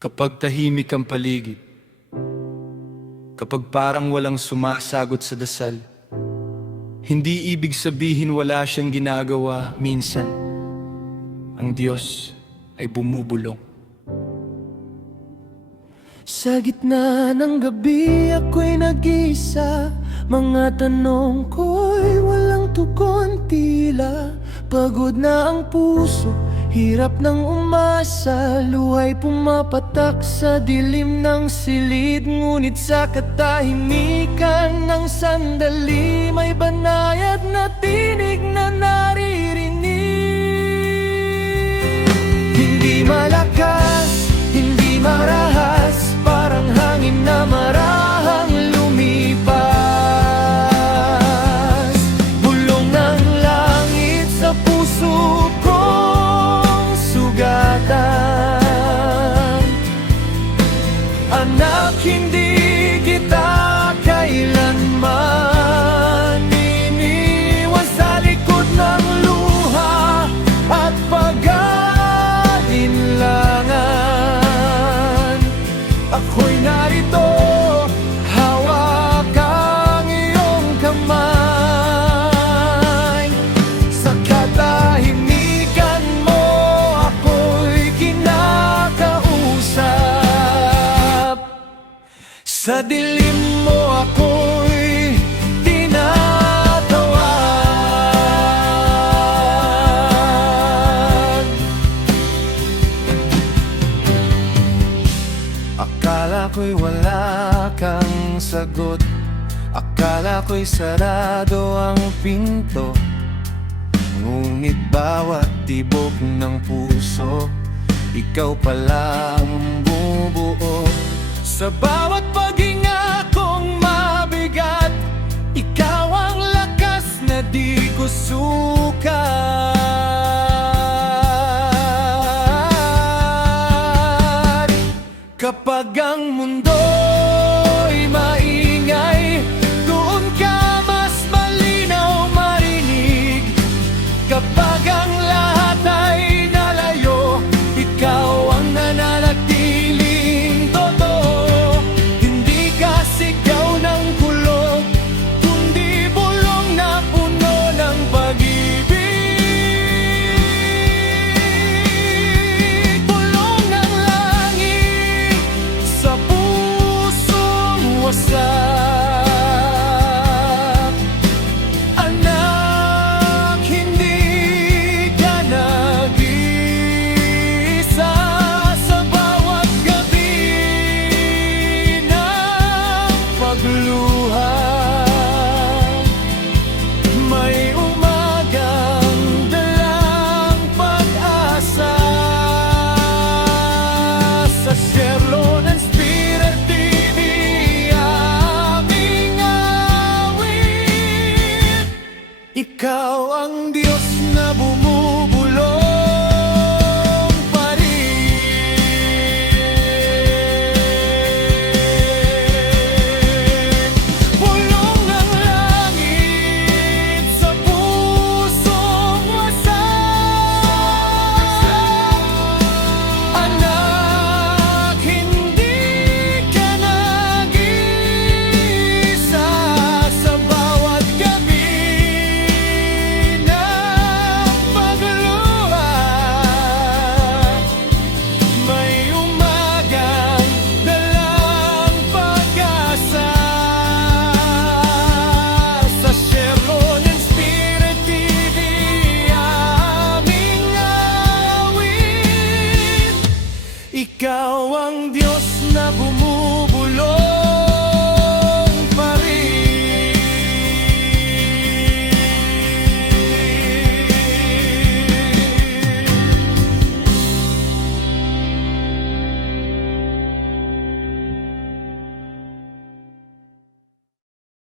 Kapag tahimik ang paligid, kapag parang walang sumasagot sa dasal, hindi ibig sabihin wala siyang ginagawa. Minsan, ang Diyos ay bumubulong. Sa gitna ng gabi ako'y nag-isa, mga tanong ko'y walang tugon. Tila pagod na ang puso, hirap ng umasa, luha'y pumapatak sa dilim ng silid. Ngunit sa katahimikan ng sandali, may banayad na tinig na naririnig. Hindi malakas, hindi marahas, parang hangin na marahang lumipas. Bulong ng langit sa puso kong sugatan. Anak, hindi kita kailanman iniwan sa likod ng luha at pag-alinlangan. Ako'y narito, hawak ang iyong kamay. Sa katahimikan mo ako'y kinakausap. Sa dilim mo ako'y tinatawag. Akala ko'y wala kang sagot, akala ko'y sarado ang pinto. Ngunit bawat tibok ng puso, ikaw pala ang bumubuo. Sa bawat paghinga kong mabigat, ikaw ang lakas na di ko sukat. Kapag ang mundo